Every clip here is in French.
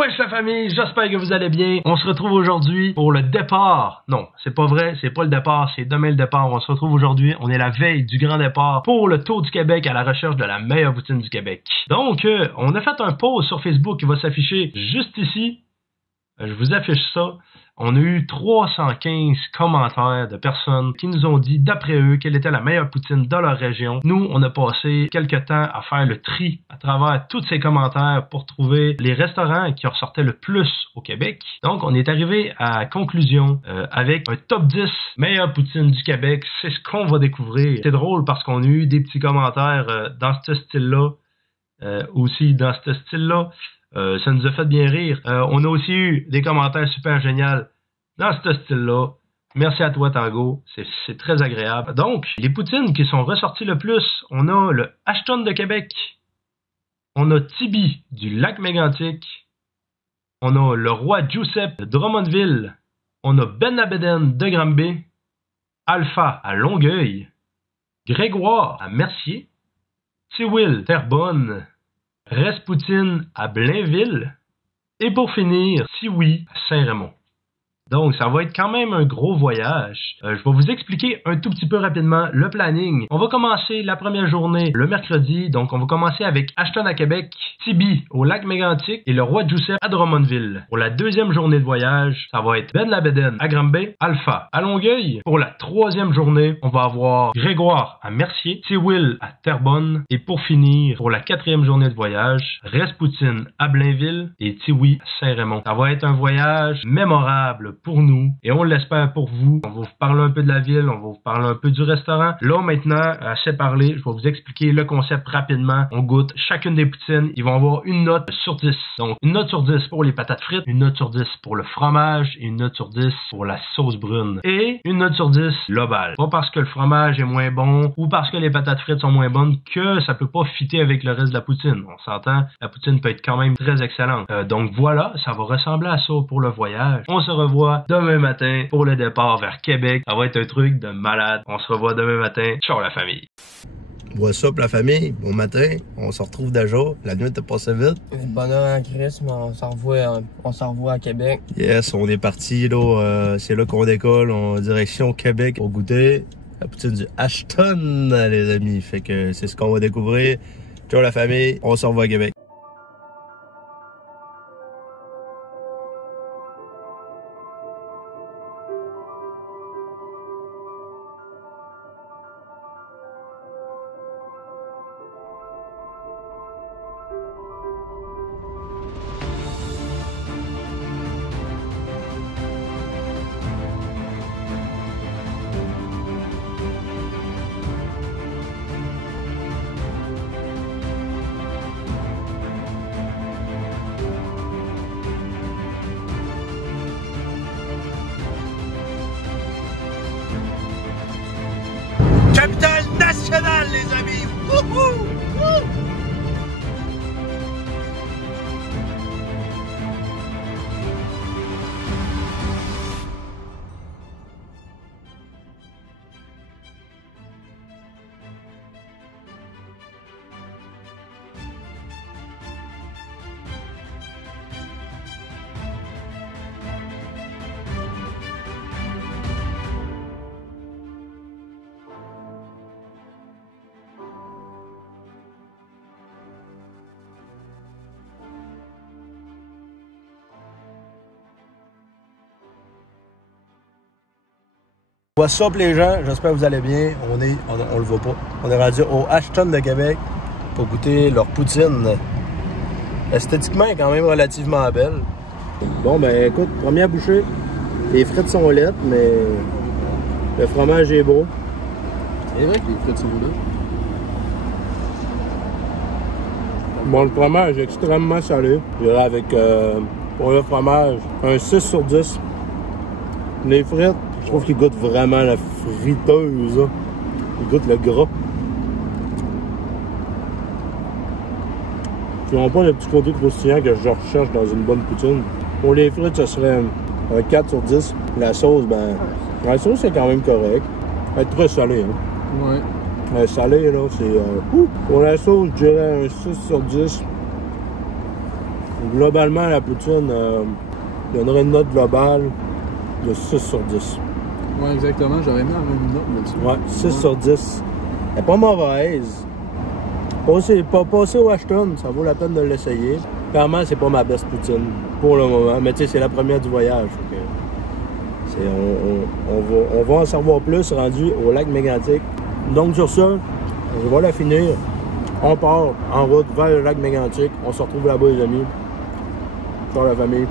Wesh la famille, j'espère que vous allez bien. On se retrouve aujourd'hui pour le départ. Non, c'est pas vrai, c'est pas le départ, c'est demain le départ. On se retrouve aujourd'hui, on est la veille du grand départ pour le Tour du Québec à la recherche de la meilleure poutine du Québec. Donc, on a fait un post sur Facebook qui va s'afficher juste ici. Je vous affiche ça. On a eu 315 commentaires de personnes qui nous ont dit, d'après eux, quelle était la meilleure poutine dans leur région. Nous, on a passé quelques temps à faire le tri à travers tous ces commentaires pour trouver les restaurants qui ressortaient le plus au Québec. Donc, on est arrivé à la conclusion avec un top 10 meilleures poutines du Québec. C'est ce qu'on va découvrir. C'est drôle parce qu'on a eu des petits commentaires dans ce style-là, aussi dans ce style-là. Ça nous a fait bien rire. On a aussi eu des commentaires super géniaux dans ce style-là. Merci à toi, Tango. C'est très agréable. Donc, les poutines qui sont ressorties le plus, on a le Ashton de Québec. On a Tibi du Lac-Mégantic. On a le Roi Giuseppe de Drummondville. On a Ben Labeden de Granby. Alpha à Longueuil. Grégoire à Mercier. Tiwil, Terrebonne. Respoutine à Blainville. Et pour finir, Sioui à Saint-Raymond. Donc, ça va être quand même un gros voyage. Je vais vous expliquer un tout petit peu rapidement le planning. On va commencer la première journée le mercredi. Donc, on va commencer avec Ashton à Québec, Tibi au Lac-Mégantic et le Roi Giuseppe à Drummondville. Pour la deuxième journée de voyage, ça va être Ben Labeden à Granby, Alpha à Longueuil. Pour la troisième journée, on va avoir Grégoire à Mercier, Tiwil à Terrebonne. Et pour finir, pour la quatrième journée de voyage, Respoutine à Blainville et Tiwi à Saint-Raymond. Ça va être un voyage mémorable pour nous et on l'espère pour vous. On va vous parler un peu de la ville, on va vous parler un peu du restaurant. Là maintenant, assez parlé, je vais vous expliquer le concept rapidement. On goûte chacune des poutines, ils vont avoir une note sur 10. Donc une note sur 10 pour les patates frites, une note sur 10 pour le fromage et une note sur 10 pour la sauce brune. Et une note sur 10 globale. Pas parce que le fromage est moins bon ou parce que les patates frites sont moins bonnes que ça peut pas fitter avec le reste de la poutine. On s'entend, la poutine peut être quand même très excellente. Donc voilà, ça va ressembler à ça pour le voyage. On se revoit demain matin pour le départ vers Québec. Ça va être un truc de malade. On se revoit demain matin. Ciao la famille. What's up la famille? Bon matin. On se retrouve déjà. La nuit est passée vite. Bonheur en Christ, mais on s'en revoit à Québec. Yes, on est parti là. C'est là qu'on décolle en direction Québec pour goûter la poutine du Ashton, les amis. Fait que c'est ce qu'on va découvrir. Ciao la famille. On se revoit à Québec. Capitale nationale, les amis! Wouhou! Wouh! What's up les gens? J'espère que vous allez bien. On le voit pas. On est rendu au Ashton de Québec pour goûter leur poutine. Esthétiquement, elle est quand même relativement belle. Bon, ben écoute, première bouchée. Les frites sont laides, mais le fromage est beau. C'est vrai que les frites sont là. Bon, le fromage est extrêmement salé. Je dirais avec, pour le fromage, un 6 sur 10. Les frites, je trouve qu'ils goûtent vraiment la friteuse. Hein. Ils goûtent le gras. Ils n'ont pas le petit côté croustillant que je recherche dans une bonne poutine. Pour les frites, ça serait un 4 sur 10. La sauce, ben, la sauce est quand même correcte. Elle est très salée. Hein. Ouais. Salée, là, c'est... Pour la sauce, je dirais un 6 sur 10. Globalement, la poutine donnerait une note globale de 6 sur 10. Ouais, exactement. J'aurais mis la même note là-dessus. Ouais, 6 sur 10. Elle est pas mauvaise. Passer au Ashton, ça vaut la peine de l'essayer. Clairement, c'est pas ma best poutine pour le moment. Mais tu sais, c'est la première du voyage. On va en savoir plus rendu au lac Mégantic. Donc sur ça, je vais la finir. On part en route vers le lac Mégantic. On se retrouve là-bas, les amis. Ciao la famille.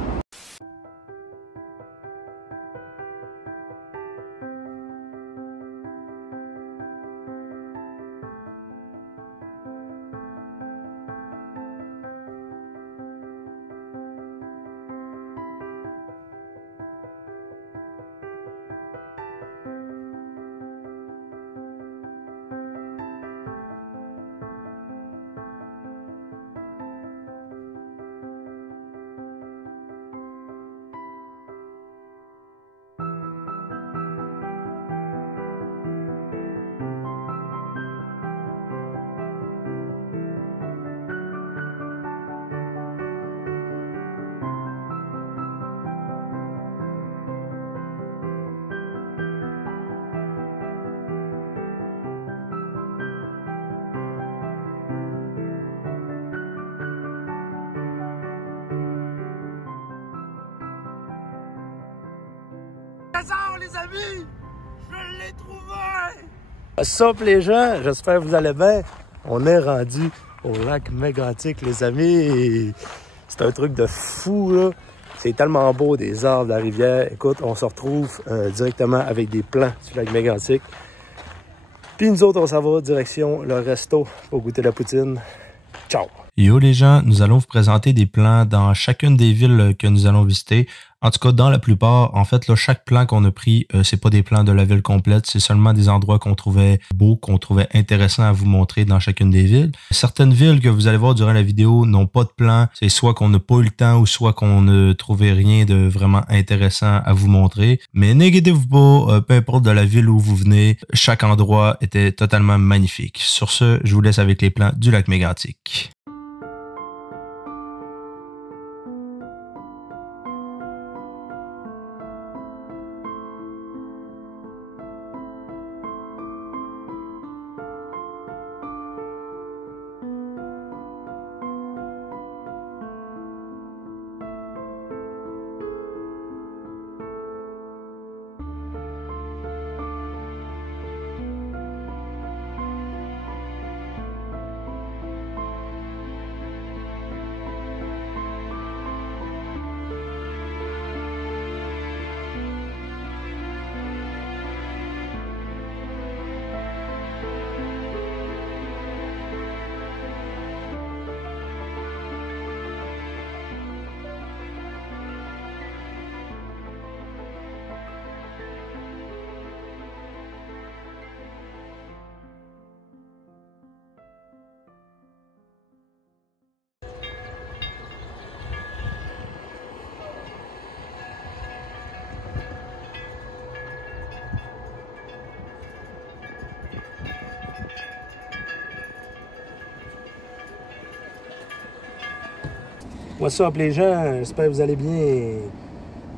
Les amis, je l'ai trouvé! What's up les gens? J'espère que vous allez bien. On est rendu au lac Mégantic, les amis. C'est un truc de fou, là. C'est tellement beau, des arbres, de la rivière. Écoute, on se retrouve directement avec des plans sur le lac Mégantic. Puis nous autres, on s'en va direction le resto pour goûter la poutine. Ciao! Yo les gens, nous allons vous présenter des plans dans chacune des villes que nous allons visiter. En tout cas, dans la plupart, en fait, là, chaque plan qu'on a pris, c'est pas des plans de la ville complète, c'est seulement des endroits qu'on trouvait beaux, qu'on trouvait intéressants à vous montrer dans chacune des villes. Certaines villes que vous allez voir durant la vidéo n'ont pas de plan, c'est soit qu'on n'a pas eu le temps ou soit qu'on ne trouvait rien de vraiment intéressant à vous montrer. Mais n'inquiétez-vous pas, peu importe de la ville où vous venez, chaque endroit était totalement magnifique. Sur ce, je vous laisse avec les plans du lac Mégantic. What's up les gens? J'espère que vous allez bien.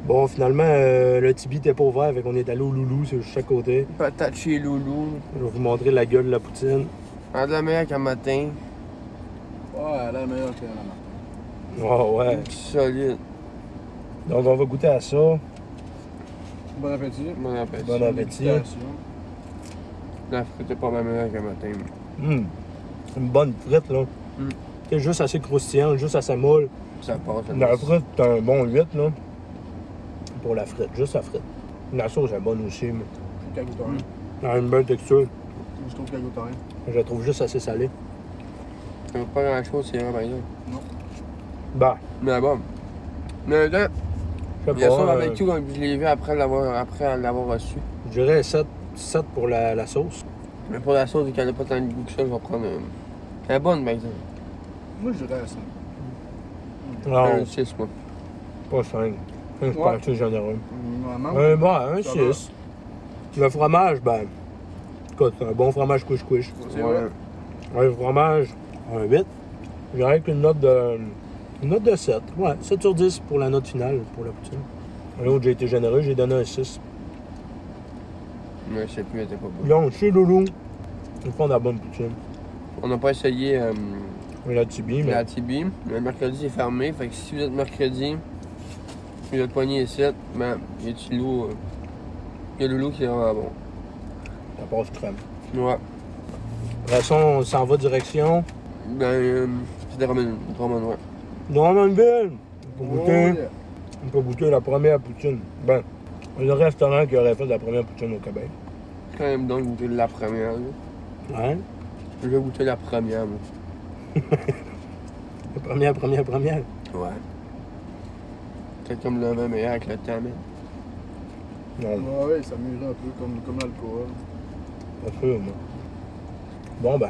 Bon, finalement, le Tibi n'était pas ouvert, fait qu'on est allé au Loulou, c'est juste à côté. Patate chez Loulou. Je vais vous montrer la gueule de la poutine. Elle a de la meilleure qu'un matin. Ouais, elle a la meilleure que la matin. Oh ouais. Solide. Donc on va goûter à ça. Bon appétit. Bon appétit. Bon appétit. La frite est pas mal meilleure qu'un matin. Une bonne frite là. C'est juste assez croustillante, juste assez molle. Ça passe. La frite, c'est un bon 8 là. Pour la frite, juste la frite. La sauce est bonne aussi, mais. Elle goûte rien. Elle a une belle texture. Je trouve qu'elle goûte rien. Je la trouve juste assez salée. Ça goûte pas grand chose, c'est vrai, par exemple. Non. Bah. Mais elle est bonne. Mais là, Je sais bien sûr, pas. barbecue, comme je l'ai vu après l'avoir reçu. Je dirais 7 pour la sauce. Mais pour la sauce, vu qu'elle n'a pas tant de goût que ça, je vais prendre. Elle est bonne, par exemple. Moi, je dirais ça. Non, Un 6, moi. pas 5. Je pense que j'en ai Vraiment. Un 6. Le fromage, ben. Écoute, c'est un bon fromage couche-couche. C'est vrai. Un fromage, un 8. J'irais avec une note de Une note de 7. Ouais, 7 sur 10 pour la note finale, pour la poutine. L'autre, j'ai été généreux, j'ai donné un 6. Mais je sais plus, elle était pas bonne. Donc, chez Loulou, ils font de la bonne poutine. On n'a pas essayé La Tibi, mais... la Tibi. Le mercredi, c'est fermé. Fait que si vous êtes mercredi, vous êtes poigné ici, ben, il y a Tilou. Il y a Loulou qui est vraiment bon. Ça passe crème. Ouais. Après ça, on s'en va direction C'est Drummond, ouais. Drummondville. On peut goûter, Oh, yeah. on peut goûter la première poutine. Ben, le restaurant qui aurait fait la première poutine au Québec. C'est quand même donc goûter la première. Là. Hein? Je vais goûter la première, moi. La première. Ouais. Peut-être comme le même meilleur avec le temps, mais. Non, Ouais, ça mûrit un peu comme l'alcool. pas sûr, moi. Bon, ben,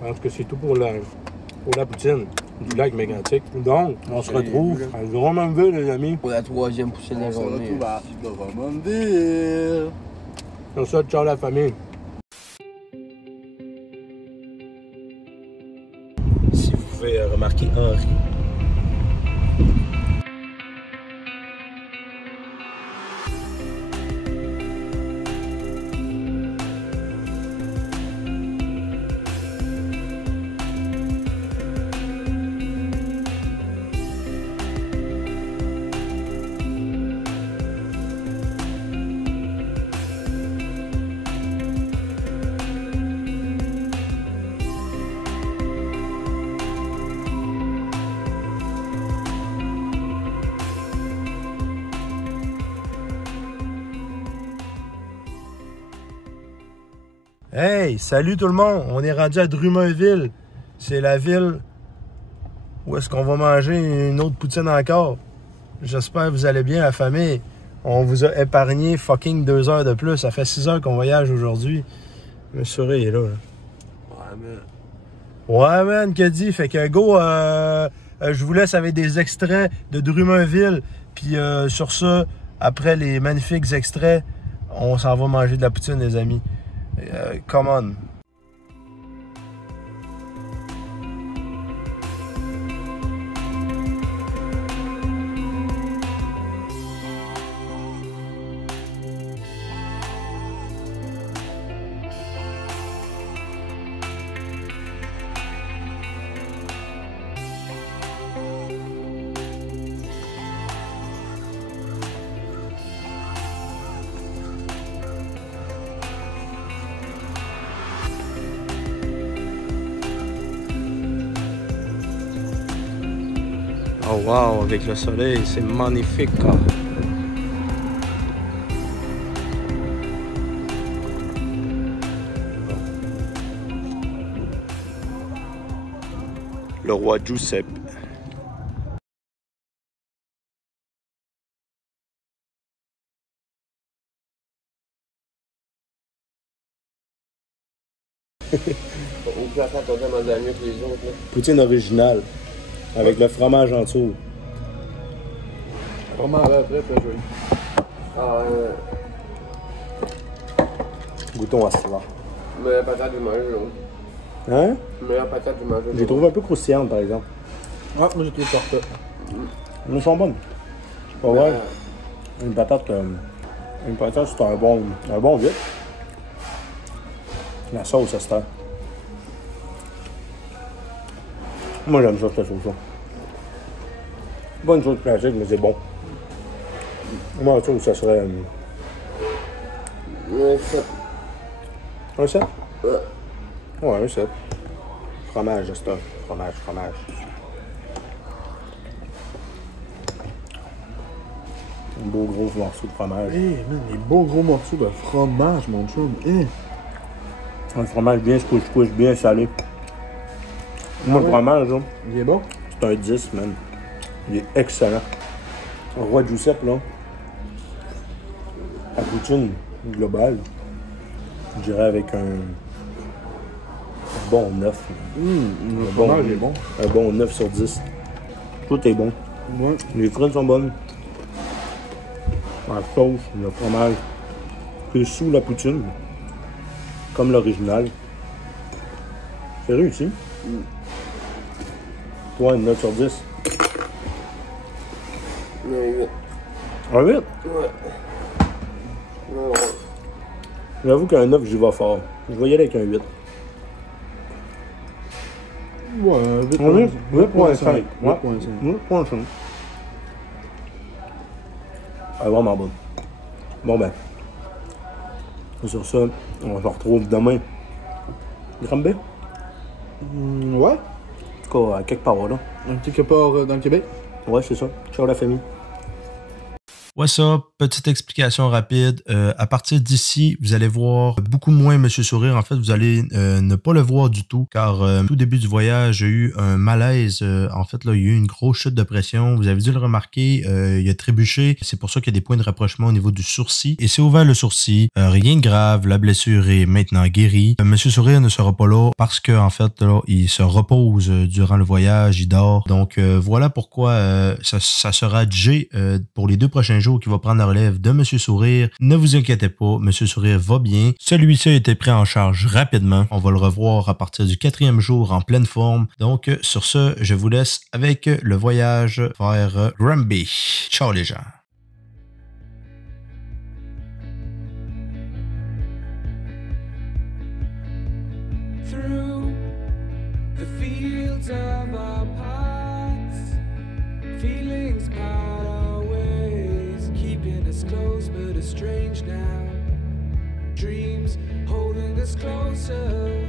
je pense que c'est tout pour la poutine du lac mégantic. Donc, on se retrouve à Drummondville, les amis. Pour la troisième poutine de la On se journée. retrouve à Drummondville. Sur ça, ciao la famille. Si vous pouvez remarquer Henri. Hey, salut tout le monde! On est rendu à Drummondville. C'est la ville où est-ce qu'on va manger une autre poutine encore. J'espère que vous allez bien, la famille. On vous a épargné fucking 2 heures de plus. Ça fait 6 heures qu'on voyage aujourd'hui. Monsieur Ray est là. Ouais, man, que dit? Fait que go, je vous laisse avec des extraits de Drummondville. Puis sur ça, après les magnifiques extraits, on s'en va manger de la poutine, les amis. Come on. Oh wow, avec le soleil, c'est magnifique. Le roi Giuseppe. On peut faire ton demande mieux que les autres. Là. Poutine originale, avec le fromage en dessous. Vraiment, là, après, très joli. Ah, Goûtons à cela. meilleure patate du manger, là. Hein? Meilleure patate du manger. J'ai trouvé un peu croustillante, par exemple. Ah, moi, j'ai trouvé parfait. Elles sont bonnes. C'est pas vrai. Une patate, c'est un bon vite. La sauce, ça se fait. Moi, j'aime ça, cette sauce-là. Pas une sauce classique, mais c'est bon. Moi, je trouve que ça serait Ça. un 7. Ouais. Ouais, un 7. Fromage, c'est ça. Fromage. Un beau gros morceau de fromage. Hé, man, des beaux gros morceaux de fromage, mon chum. Hé. Un fromage bien couche, bien salé. Moi, le fromage, là, Il est bon? c'est un 10, man. Il est excellent. Le roi Giuseppe, là, à poutine globale, je dirais avec un bon 9. Le Un fromage bon- est bon. Un bon 9 sur 10. Tout est bon. Ouais. Les frites sont bonnes. La sauce, le fromage. C'est sous la poutine. Comme l'original. C'est réussi. Toi, une note sur 10. Un 8. Un 8? Ouais. Ouais. J'avoue qu'un 9, j'y vais fort. Je vais y aller avec un 8. Ouais, 8.5. 8.5. 8.5. Elle est vraiment bonne. Bon ben. Sur ça, on se retrouve demain. Granby? Ouais. En tout cas, à quelque part là. Un petit quelque part dans le Québec. Ouais, c'est ça. Ciao la famille. What's up? Petite explication rapide. À partir d'ici, vous allez voir beaucoup moins Monsieur Sourire. En fait, vous allez ne pas le voir du tout, car tout début du voyage, j'ai eu un malaise. En fait, là, il y a eu une grosse chute de pression. Vous avez dû le remarquer. Il a trébuché. C'est pour ça qu'il y a des points de rapprochement au niveau du sourcil. Et c'est ouvert le sourcil. Rien de grave. La blessure est maintenant guérie. Monsieur Sourire ne sera pas là parce que, en fait, là, il se repose durant le voyage. Il dort. Donc, voilà pourquoi ça sera Jay pour les 2 prochains jours qui va prendre la relève de Monsieur Sourire. Ne vous inquiétez pas, Monsieur Sourire va bien. Celui-ci a été pris en charge rapidement. On va le revoir à partir du 4e jour en pleine forme. Donc, sur ce, je vous laisse avec le voyage vers Granby. Ciao les gens. Through the fields of our paths, feelings part our ways, keeping us close but estranged now. Dreams holding us closer,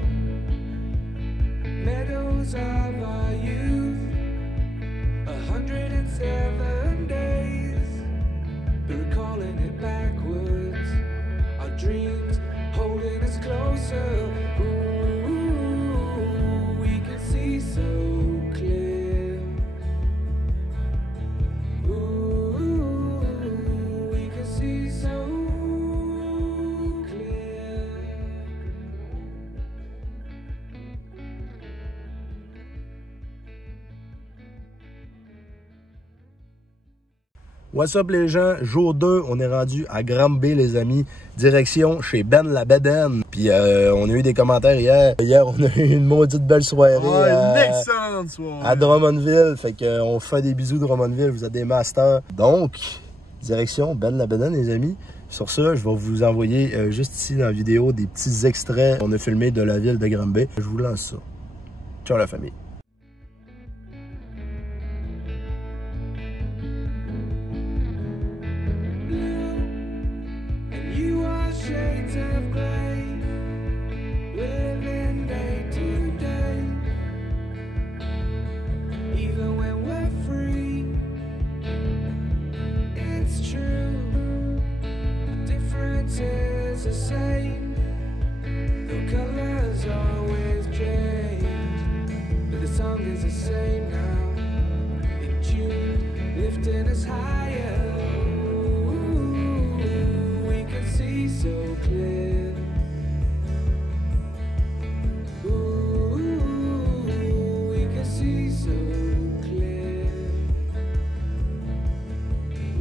meadows of our youth, 107 days, but recalling it backwards. Our dreams holding us closer. Ooh, we can see so clear. Ooh, we can see so clear. What's up les gens? Jour 2, on est rendu à Granby les amis. Direction chez Ben la Bédaine. Puis on a eu des commentaires hier. Hier on a eu une maudite belle soirée Une excellente soirée. à Drummondville. Fait qu'on fait des bisous Drummondville, vous êtes des masters. Donc, direction Ben la Bédaine les amis. Sur ça, je vais vous envoyer juste ici dans la vidéo des petits extraits qu'on a filmés de la ville de Granby. Je vous lance ça. Ciao la famille. And you are shades of grey, living day to day. Even when we're free, it's true. The difference is the same. The colors always change, but the song is the same now. In June, lifting us higher. See so clear. Ooh, we can see so clear.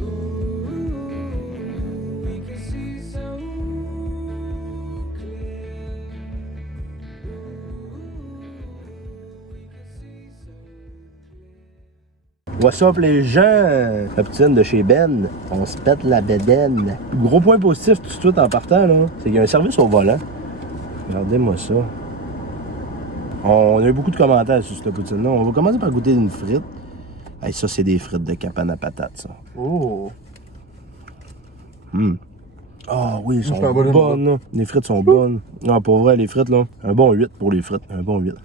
Ooh, we can see so clear. Ooh, we can see so clear. What's up les gens? La poutine de chez Ben, on se pète la bédaine. Gros point positif tout de suite en partant, là, c'est qu'il y a un service au volant. Regardez-moi ça. On a eu beaucoup de commentaires sur cette poutine-là. On va commencer par goûter une frite. Hey, ça, c'est des frites de capane à patates, ça. Oh. Ah oui, elles sont super bonne. bonnes, là. Les frites sont bonnes. Non, pour vrai, les frites, là, un bon 8 pour les frites. Un bon 8.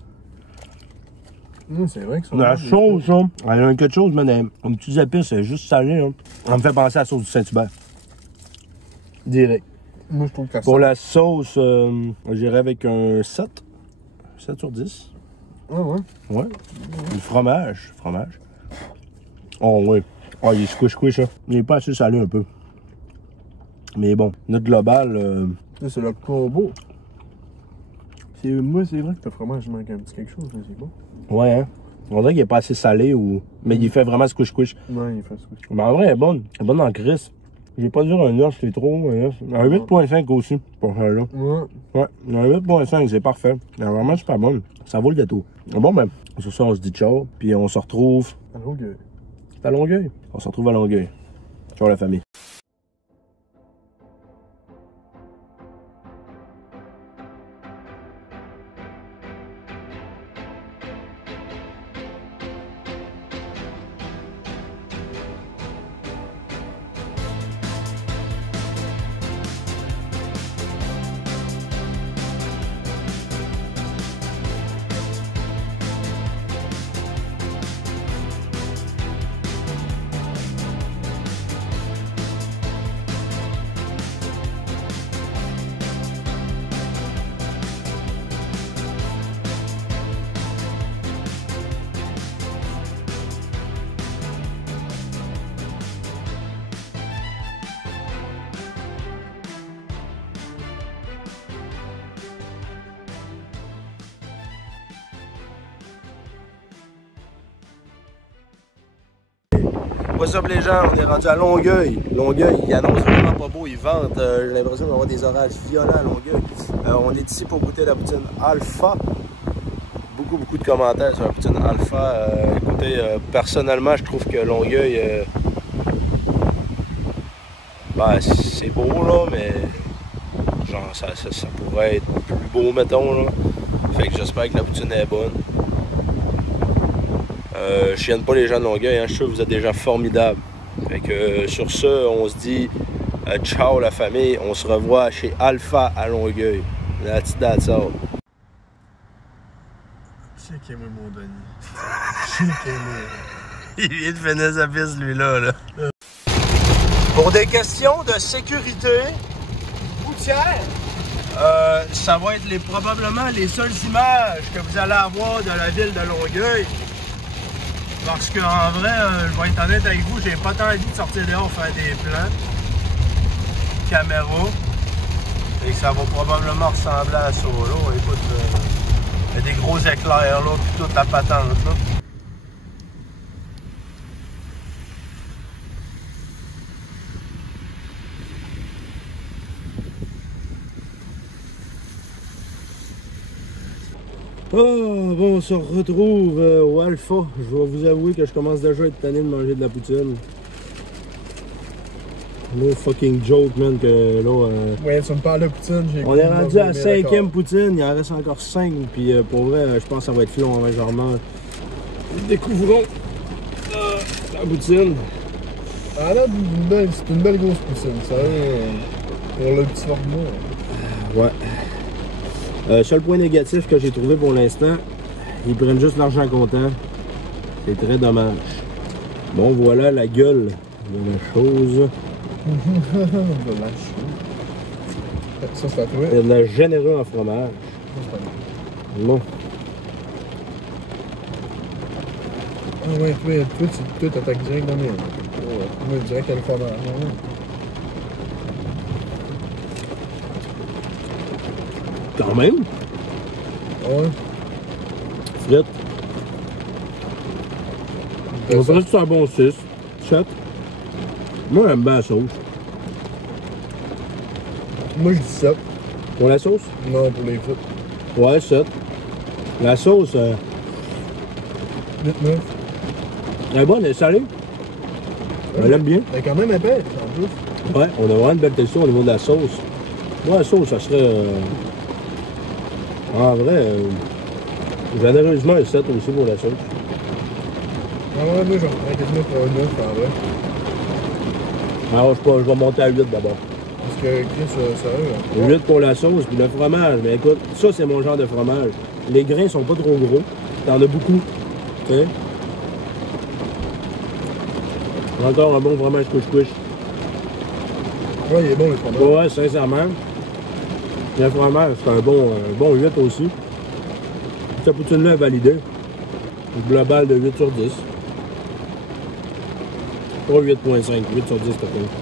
C'est vrai que ça. La sauce, là, elle a quelque chose, mais une petite épice, c'est juste salé, là. Ça me fait penser à la sauce du Saint-Hubert. Direct. Moi, je trouve que Pour la sauce, j'irais avec un 7. 7 sur 10. Ah ouais. Ouais. Du fromage. Oh oui. Oh, il est squish, hein. Il est pas assez salé un peu. Mais bon, notre global... Ça, c'est le combo. Moi, c'est vrai que le fromage manque un petit quelque chose, mais c'est bon. Ouais, hein. On dirait qu'il est pas assez salé ou... Mais il fait vraiment squish. Non, il fait squish. Mais en vrai, elle est bonne. Elle est bonne en crise. Je vais pas dire un 9, c'est trop. Un 8.5 aussi, pour ça là. Ouais, un 8.5, c'est parfait. Elle est vraiment super bonne. Ça vaut le détour. Bon, ben, sur ça, on se dit ciao. Puis on se retrouve C'est à Longueuil. On se retrouve à Longueuil. Ciao la famille. What's up les gens, on est rendu à Longueuil. Longueuil, il annonce vraiment pas beau, ils vendent. J'ai l'impression d'avoir des orages violents à Longueuil. On est ici pour goûter la poutine Alpha. Beaucoup de commentaires sur la poutine Alpha. Écoutez, personnellement, je trouve que Longueuil, ben, c'est beau là, mais genre ça pourrait être plus beau, mettons là. Fait que j'espère que la poutine est bonne. Je chienne pas les gens de Longueuil, hein. Je suis sûr que vous êtes des gens formidables. Fait que sur ce, on se dit ciao la famille, on se revoit chez Alpha à Longueuil. That's all. Checkez-moi mon Denis. Il vient de finir sa piste lui-là. Là. Pour des questions de sécurité routière, ça va être probablement les seules images que vous allez avoir de la ville de Longueuil. Parce qu'en vrai, je vais être honnête avec vous, j'ai pas tant envie de sortir dehors faire des plans. Caméra. Et ça va probablement ressembler à ça là. Écoute, il y a des gros éclairs là, puis toute la patente là. Oh, bon, on se retrouve au Alpha. Je vais vous avouer que je commence déjà à être tanné de manger de la poutine. No fucking joke, man, que là... Ouais, tu me parles de poutine, j'ai... On est rendu à la 5e poutine, il en reste encore 5, puis pour vrai, je pense que ça va être long avant que je remange. Découvrons la poutine. Ah là, c'est une belle grosse poutine, ça pour le petit format. Ouais. Seul point négatif que j'ai trouvé pour l'instant, ils prennent juste l'argent comptant. C'est très dommage. Bon, voilà la gueule de la chose. Ça, c'est à toi. C'est de la généreux en fromage. Bon. Ah ouais, toi, t'attaques direct dans le mien. Moi, direct à le fromage. Quand même. Ouais. Frite. On dirait que c'est un bon 6. 7. Moi, j'aime bien la sauce. Moi, je dis 7. Pour la sauce? Non, pour les frites. Ouais, 7. La sauce, 8-9. elle est bonne, elle est salée. On l'aime bien. Elle est quand même épaisse, en plus. Ouais, on a vraiment une belle texture au niveau de la sauce. Moi, la sauce, ça serait... en vrai, généreusement, un 7 aussi pour la sauce. Ah ouais, moi, j'en prends quasiment pour un 9, en vrai. Alors, je vais monter à 8 d'abord. Parce que, Chris, sérieux. 8 pour la sauce, puis le fromage. Mais écoute, ça, c'est mon genre de fromage. Les grains sont pas trop gros. T'en as beaucoup. Tu sais? Encore un bon fromage couche-couche. Ouais, il est bon, le fromage. Ouais, sincèrement. Le fromage, c'est un bon 8 aussi. Cette poutine-là est validée. Le global de 8 sur 10. Pas 8.5, 8 sur 10 par contre.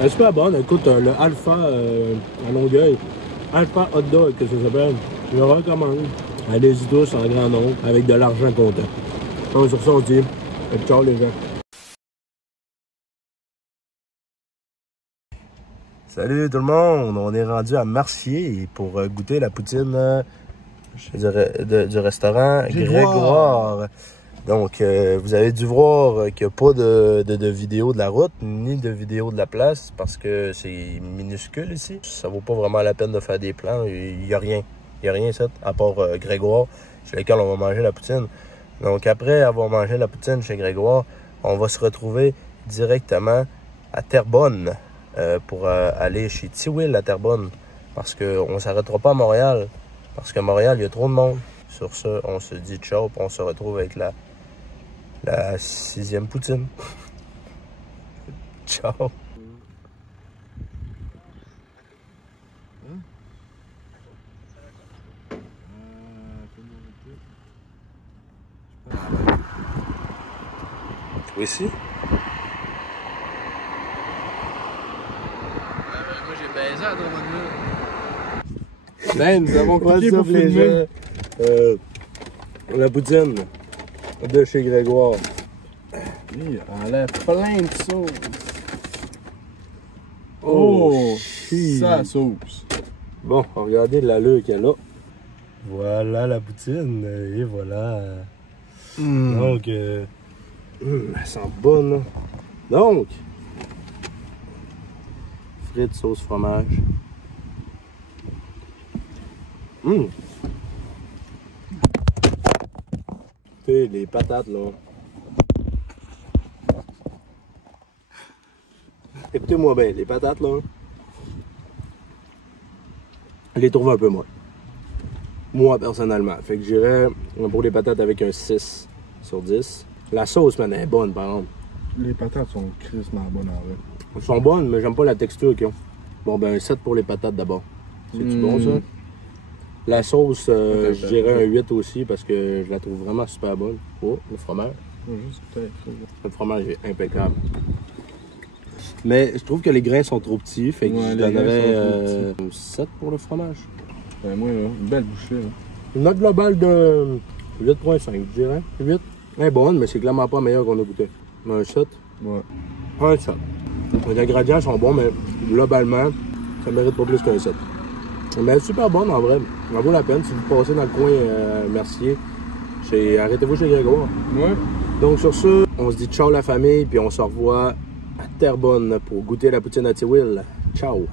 Elle est super bonne. Écoute, le Alpha à Longueuil, Alpha Hot Dog, que ça s'appelle, je le recommande. Allez-y tous en grand nombre, avec de l'argent comptant. Donc sur ça, on dit, ciao les gens. Salut tout le monde, on est rendu à Mercier pour goûter la poutine du restaurant Grégoire. Donc, vous avez dû voir qu'il n'y a pas de vidéo de la route, ni de vidéo de la place, parce que c'est minuscule ici. Ça vaut pas vraiment la peine de faire des plans. Il n'y a rien. Il n'y a rien ici, à part Grégoire, chez lequel on va manger la poutine. Donc, après avoir mangé la poutine chez Grégoire, on va se retrouver directement à Terrebonne pour aller chez Tiwil à Terrebonne. Parce qu'on ne s'arrêtera pas à Montréal. Parce qu'à Montréal, il y a trop de monde. Sur ça, on se dit ciao, puis on se retrouve avec la 6e poutine. Ciao. Toi ici? Moi j'ai baisé à Drummondville. Ben, nous avons What's cliqué pour up, les filmer. gens? La poutine de chez Grégoire. Il enlève plein de sauce. Oh, ça sauce. Bon, regardez l'allure qu'elle a. Voilà la poutine, et voilà. Donc, elle sent bonne. Là. Donc, frites, sauce, fromage. Écoutez, les patates, là. Écoutez-moi bien, les patates, là. Je les trouve un peu moins. Moi, personnellement. Fait que j'irais pour les patates avec un 6 sur 10. La sauce, man, elle est bonne, par exemple. Les patates sont crissement bonnes en vrai. Elles sont bonnes, mais j'aime pas la texture qu'ils ont. Bon, ben, un 7 pour les patates d'abord. C'est-tu bon, ça? La sauce, je dirais un 8 aussi, parce que je la trouve vraiment super bonne. Oh, le fromage. Juste peut-être. Le fromage est impeccable. Mais je trouve que les grains sont trop petits, fait que je donnerais 7 pour le fromage. Ben moi, là, une belle bouchée. Là. Une note globale de 8.5, je dirais. 8. Elle est bonne, mais c'est clairement pas meilleur qu'on a goûté. Mais un 7. Ouais. Un 7. Les ingrédients sont bons, mais globalement, ça mérite pas plus qu'un 7. Mais elle est super bonne en vrai. Ça vaut la peine si vous passez dans le coin Mercier. Arrêtez-vous chez Grégoire. Ouais. Donc sur ce, on se dit ciao la famille, puis on se revoit à Terrebonne pour goûter la poutine à Tiwil. Ciao!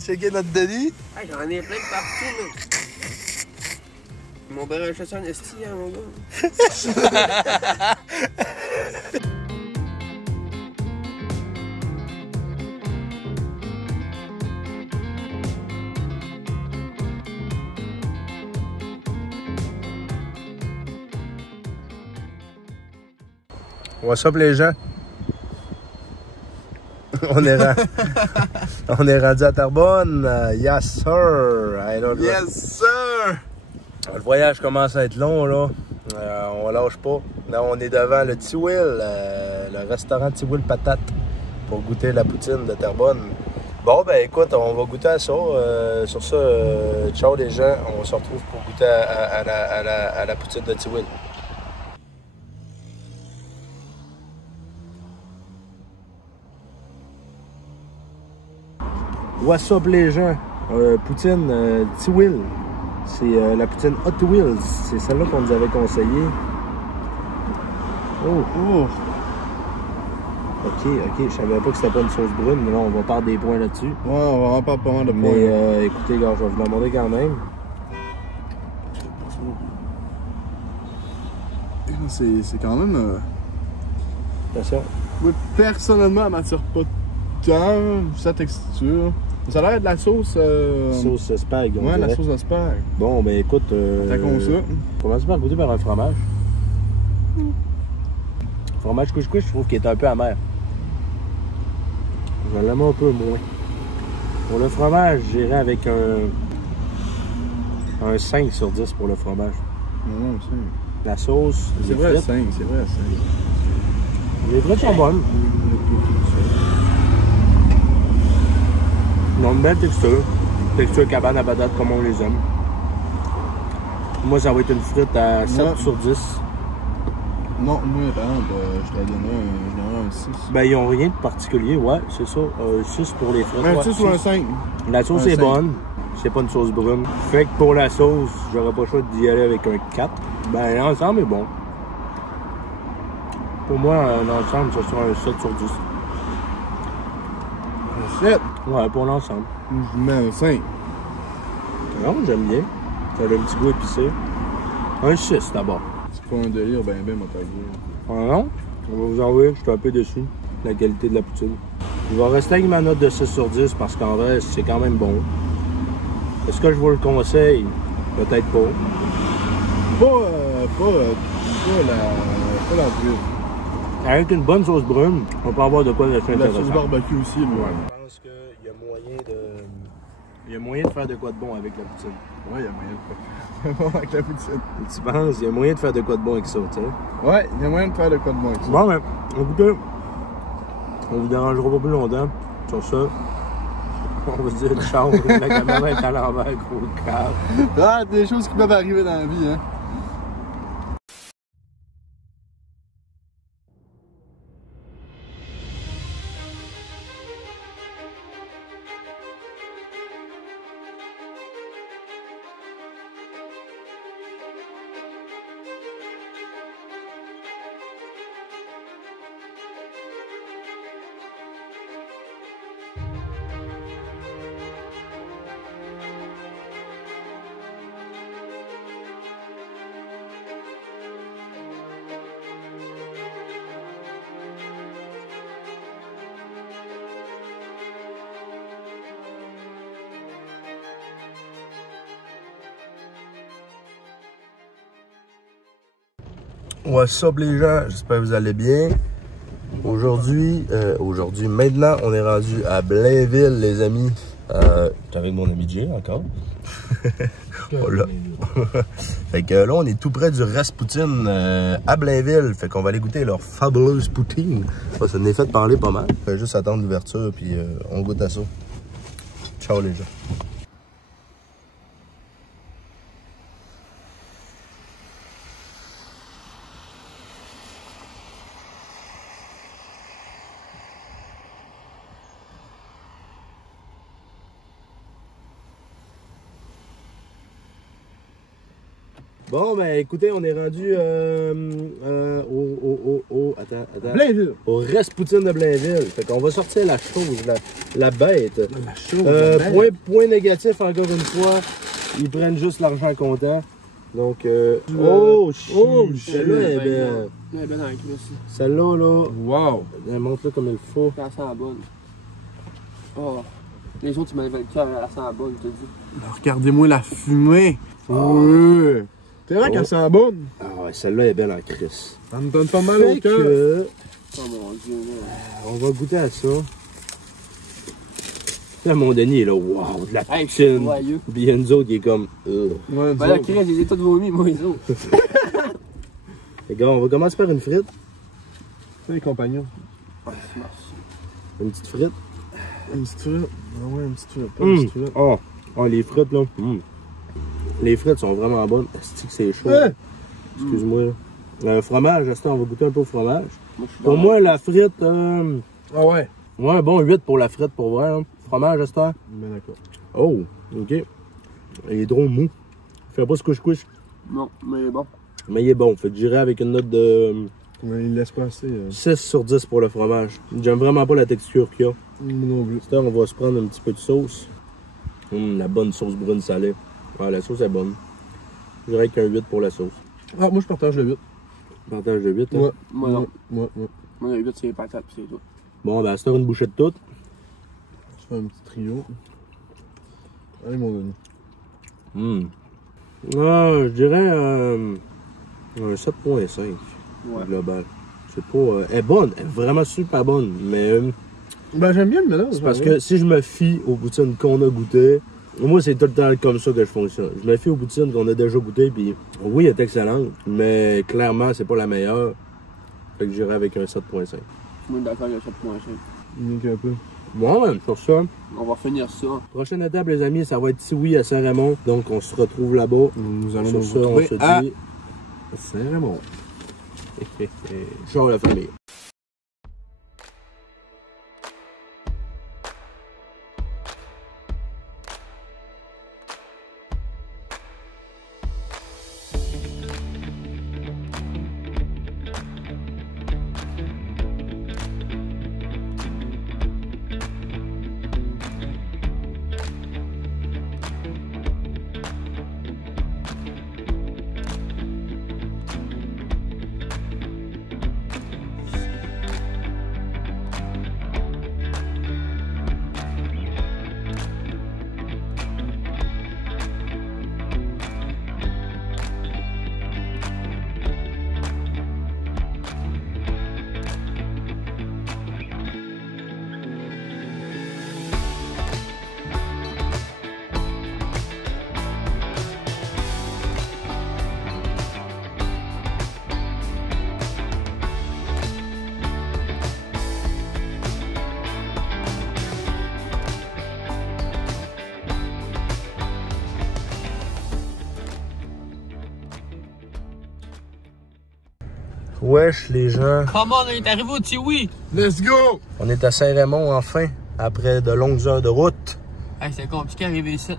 Checker notre Denis. Hey, j'en ai plein de partout, là. Mon père a chassé un esti, hein, mon gars. What's up les gens? On est rendu à Terrebonne. Yes sir! Yes, sir! Le voyage commence à être long là. On lâche pas. Là, on est devant le Tiwil, le restaurant Tiwil Patate, pour goûter la poutine de Terrebonne. Bon ben écoute, on va goûter à ça. Sur ça, ciao les gens. On se retrouve pour goûter à la poutine de Tiwil. What's up les gens? Poutine Tiwil. C'est la poutine Hot Wheels. C'est celle-là qu'on nous avait conseillé. Oh! Ok, je savais pas que c'était pas une sauce brune, mais là on va perdre des points là-dessus. Ouais, on va en perdre pas mal de points. Mais écoutez, gars, je vais vous la demander quand même. C'est quand même... Attention. Oui, personnellement, elle m'attire pas tant, sa texture. Ça a l'air de la sauce... Sauce spag, on ouais, dirait. la sauce de spag. Bon, ben écoute... Attaquons ça. Commence par goûter par un fromage. Fromage couche-couche, je trouve qu'il est un peu amer. Je l'aime un peu moins. Pour le fromage, j'irais avec un 5 sur 10 pour le fromage. Non, La sauce, c'est les vrai, frites. 5, c'est vrai, 5. Les frites sont bonnes. une belle texture. Texture cabane à patate comme on les aime. Moi, ça va être une frite à 7 sur 10. Non, moi, par exemple, je te donnerais un 6. Ben, ils ont rien de particulier, ouais, c'est ça. 6 pour les frites. Un ouais, 6 ou un 5. La sauce Un est 5. bonne. C'est pas une sauce brune. Fait que pour la sauce, j'aurais pas le choix d'y aller avec un 4. Ben, l'ensemble est bon. Pour moi, l'ensemble, ça sera un 7 sur 10. Un 7. Ouais, pour l'ensemble. Je mets un 5. Non, j'aime bien. Ça a un petit goût épicé. Un 6 d'abord. C'est pas un délire, ben, mon tagué. Ah non? On va vous envoyer, je suis un peu déçu de la qualité de la poutine. Je vais rester avec ma note de 6 sur 10 parce qu'en vrai, c'est quand même bon. Est-ce que je vous le conseille? Peut-être pas. Pas la brune. Avec une bonne sauce brune, on peut avoir de quoi de faire La intéressant. sauce barbecue aussi, moi. Je pense qu'il y a moyen de faire de quoi de bon avec la poutine. Ouais, il y a moyen de faire bon avec la poutine. Tu penses, il y a moyen de faire de quoi de bon avec ça, tu sais. Ouais, il y a moyen de faire de quoi de bon avec ça. Bon, ben, écoutez, on vous dérangera pas plus longtemps. Sur ça, on va se dire ciao. La caméra est à l'envers, gros câble. Ah, des choses qui peuvent arriver dans la vie, hein. What's up les gens, j'espère que vous allez bien. Aujourd'hui, maintenant, on est rendu à Blainville, les amis. J'étais avec mon ami Jay encore. Voilà. Fait que là, on est tout près du Rasputin à Blainville. Fait qu'on va aller goûter leur fabuleuse poutine. Ça nous est fait parler pas mal. On va juste attendre l'ouverture, puis on goûte à ça. Ciao les gens. Bon, ben écoutez, on est rendu Blainville. au Rasputin de Blainville. Fait qu'on va sortir la chose, la bête. La chose. Point négatif, encore une fois, ils prennent juste l'argent comptant. Donc, oh, shit, celle-là est belle. Elle est belle dans la crise aussi. Celle-là, là, Wow. elle monte là comme il faut. Elle sent la bonne. Oh. Les autres, ils m'avaient le cœur, elle sent la bonne, je te dis. Regardez-moi la fumée. Ouais. C'est vrai qu'elle sent bonne. Ah ouais, celle-là est belle en crise. Ça me donne pas mal Fait au cœur. que, Oh mon dieu, là. on va goûter à ça. Là, mon Denis est là, wow, de la Hey, poutine. joyeux. Puis il y a nous autres qui est comme, Ouais, Ben là, Chris, ils étaient tous vomis, moi, les autres. Les gars, on va commencer par une frite. les compagnons. Une petite frite. Une petite frite. Ah ouais, une petite frite. Pas une petite frite. Oh, les frites, là. Les frites sont vraiment bonnes. Est-ce que c'est chaud? Hein? Excuse-moi. Le fromage, on va goûter un peu au fromage. Moi, je suis Pour dans- moi, la frite, Ah ouais. ouais, bon, 8 pour la frite, pour vrai. Hein. Fromage, Esther. Ben d'accord. Oh, OK. Il est trop mou. Il fait pas ce couche-couche. Non, mais bon. Mais il est bon. Fait que j'irai avec une note de Mais il laisse pas assez. 6 sur 10 pour le fromage. J'aime vraiment pas la texture qu'il y a. Non plus. Esther, on va se prendre un petit peu de sauce. La bonne sauce brune salée. Ah, la sauce est bonne. J'irai avec un 8 pour la sauce. Ah, moi je partage le 8. Partage de 8. Hein? Ouais. Moi, non. Ouais. Moi, le 8, c'est les patates, pis c'est tout. Bon, ben, Esther, une bouchée de tout. Je fais un petit trio. Allez, mon Denis. Je dirais un 7.5 Ouais. global. C'est pas. Elle est bonne, elle est vraiment super bonne. Mais Ben, j'aime bien le mélange. c'est parce que si je me fie aux poutines qu'on a goûtées, moi c'est tout le temps comme ça que je fonctionne. Je me fie aux poutines qu'on a déjà goûtées, puis oui, elle est excellente, mais clairement c'est pas la meilleure. Fait que j'irai avec un 7.5. Moi, d'accord, il y a 7.5. Donc un peu. Bon, ben, sur ça, On va finir ça. prochaine étape, les amis, ça va être Tiwi à Saint-Raymond. Donc, on se retrouve là-bas. Nous allons Sur nous ça, on retrouver se à dit... Saint-Raymond. Ciao, la famille. Wesh les gens, Comment on est arrivé au Tiwi? Let's go! on est à Saint-Raymond enfin, après de longues heures de route. Hey, c'est compliqué d'arriver ici.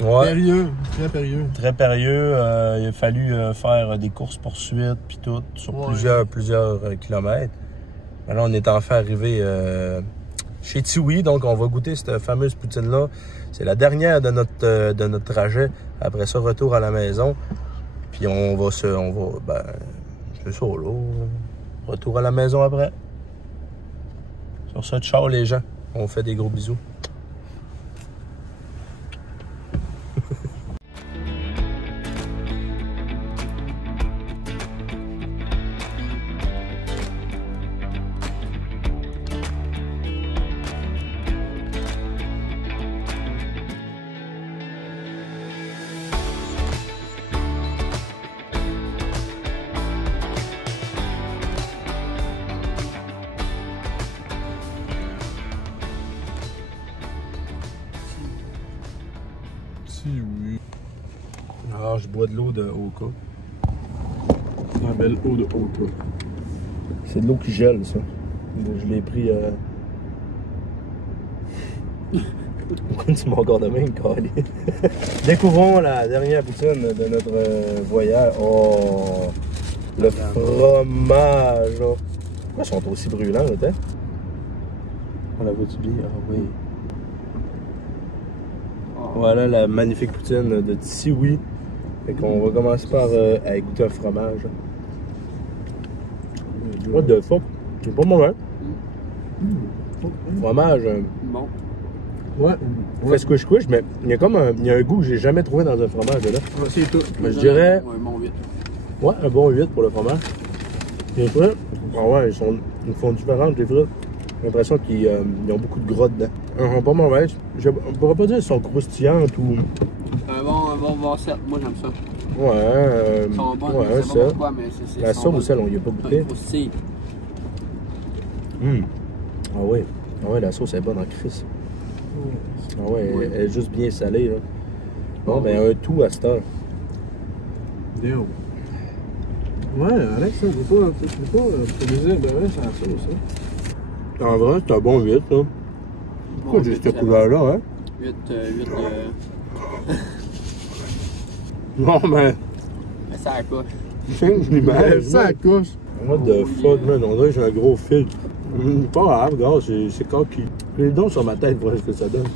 Ouais, Périlleux, très périlleux. très périlleux. Il a fallu faire des courses-poursuites puis tout, sur Ouais. plusieurs kilomètres. Là, on est enfin arrivé chez Tiwi, donc on va goûter cette fameuse poutine-là. C'est la dernière de notre trajet. Après ça, retour à la maison. Puis c'est ça là. Retour à la maison après. Sur ça, ciao les gens. On fait des gros bisous. Tiwi. Alors, je bois de l'eau de Oka. La belle eau de Oka. C'est de l'eau qui gèle, ça. Je l'ai pris. Pourquoi tu m'as encore de même, Carly? Découvrons la dernière poutine de notre voyage. Oh! Le fromage! Oh. Pourquoi ils sont aussi brûlants, là, on la voit-tu bien? Ah oui. Voilà la magnifique poutine de Tiwi. Fait qu'on va commencer par à goûter un fromage. What the fuck? C'est pas mauvais. Fromage. Bon. Ouais. Fait squish-squish, mais il y a un goût que j'ai jamais trouvé dans un fromage là. C'est tout. Mais je dirais, Ouais, bon 8. ouais, un bon 8 pour le fromage. Les frites, ah ouais, ils font différentes les frites. J'ai l'impression qu'ils ont beaucoup de gras dedans. Ils sont pas mauvaises. On pourrait pas dire qu'elles sont croustillantes ou. Un bon 7. Moi, j'aime ça. Ouais, Ils sont bonnes, ouais, je sais ça. pas pourquoi, mais c'est La sauce ou celle, on y a pas goûté. Aussi. Ah ouais, la sauce est bonne en crise. Ah ouais, elle est juste bien salée là. Bon, ben un tout à cette heure. Déo. Ouais, Alex, ça, faut pas utiliser ben ouais, c'est la sauce, hein. En vrai, c'est un bon 8 là. Pourquoi j'ai cette couleur-là, hein? 8. Non, mais. Mais ça accroche. Change l'image. Ça accouche. What the fuck, man? On dirait que j'ai un gros fil. Pas grave, gars, c'est coquille. J'ai les dents sur ma tête pour voir ce que ça donne.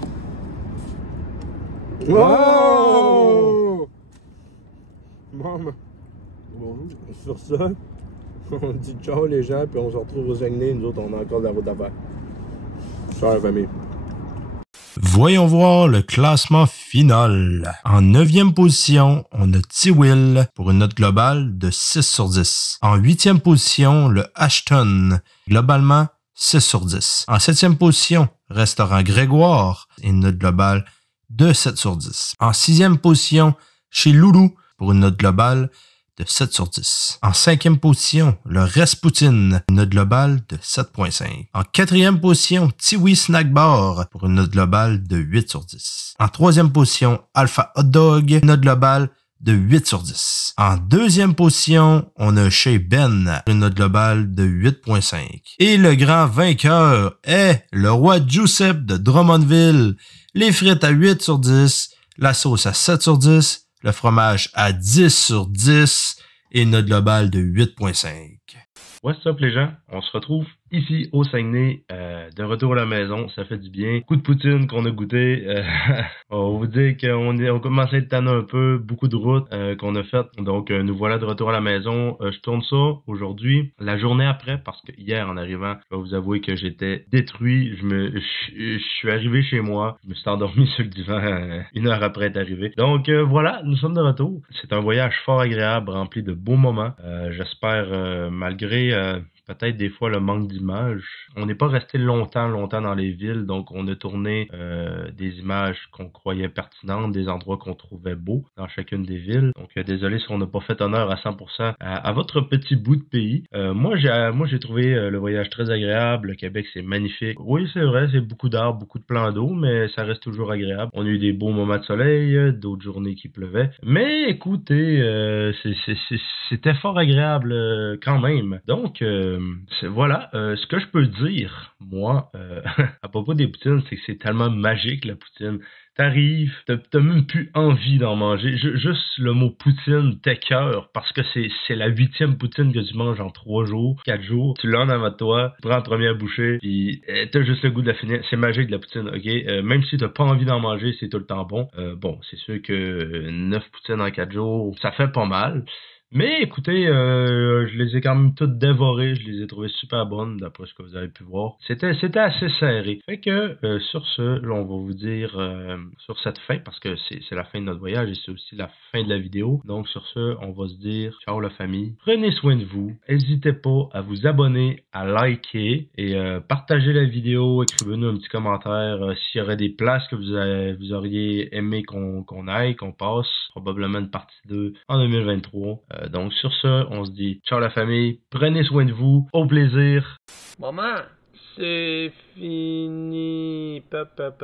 Oh! Bon, ben, Bonjour. sur ça, on dit ciao les gens, puis on se retrouve au Saguenay. Nous autres, on a encore de la route à faire. Ciao la famille. Voyons voir le classement final. En 9e position, on a T-Will pour une note globale de 6 sur 10. En 8e position, le Ashton, globalement 6 sur 10. En 7e position, Restaurant Grégoire, une note globale de 7 sur 10. En 6e position, chez Loulou, pour une note globale de 7 sur 10. En 5e position, le Rasputin, une note globale de 7.5. En 4e position, Tiwi Snack Bar pour une note globale de 8 sur 10. En 3e position, Alpha Hot Dog, une note globale de 8 sur 10. En 2e position, on a chez Ben, une note globale de 8.5. Et le grand vainqueur est le roi Giuseppe de Drummondville. Les frites à 8 sur 10, la sauce à 7 sur 10, le fromage à 10 sur 10 et une note globale de 8.5. What's up les gens? On se retrouve ici au Saguenay, de retour à la maison, ça fait du bien. Coup de poutine qu'on a goûté, on va vous dire qu'on commence à être tanné un peu, beaucoup de routes qu'on a faites, donc nous voilà de retour à la maison. Je tourne ça aujourd'hui, la journée après, parce que hier en arrivant, je vais vous avouer que j'étais détruit, je suis arrivé chez moi, je me suis endormi sur le divan 1 heure après être arrivé. Donc voilà, nous sommes de retour. C'est un voyage fort agréable, rempli de beaux moments. J'espère, malgré peut-être des fois le manque d'images. On n'est pas resté longtemps dans les villes, donc on a tourné des images qu'on croyait pertinentes, des endroits qu'on trouvait beaux dans chacune des villes. Donc désolé si on n'a pas fait honneur à 100% à votre petit bout de pays. Moi j'ai trouvé le voyage très agréable. Le Québec c'est magnifique. Oui c'est vrai, c'est beaucoup d'arbres, beaucoup de plans d'eau, mais ça reste toujours agréable. On a eu des beaux moments de soleil, d'autres journées qui pleuvaient. Mais écoutez, c'était fort agréable quand même. Donc voilà, ce que je peux dire, moi, à propos des poutines, c'est que c'est tellement magique la poutine. T'arrives, t'as même plus envie d'en manger. Juste le mot poutine t'écœure parce que c'est la 8e poutine que tu manges en 3 jours, 4 jours. Tu l'as en avant de toi, tu prends la première bouchée, puis t'as juste le goût de la finir. C'est magique la poutine, ok? Même si t'as pas envie d'en manger, c'est tout le temps bon. Bon, c'est sûr que 9 poutines en 4 jours, ça fait pas mal. Mais écoutez, je les ai quand même toutes dévorées, je les ai trouvées super bonnes d'après ce que vous avez pu voir. C'était assez serré. Fait que sur ce, là, on va vous dire sur cette fin, parce que c'est la fin de notre voyage et c'est aussi la fin de la vidéo. Donc sur ce, on va se dire ciao la famille. Prenez soin de vous. N'hésitez pas à vous abonner, à liker et partager la vidéo. Écrivez-nous un petit commentaire s'il y aurait des places que vous auriez aimé qu'on aille, qu'on passe. Probablement une partie 2 en 2023. Donc sur ce, on se dit ciao la famille, prenez soin de vous, au plaisir. Maman, c'est fini. Papa.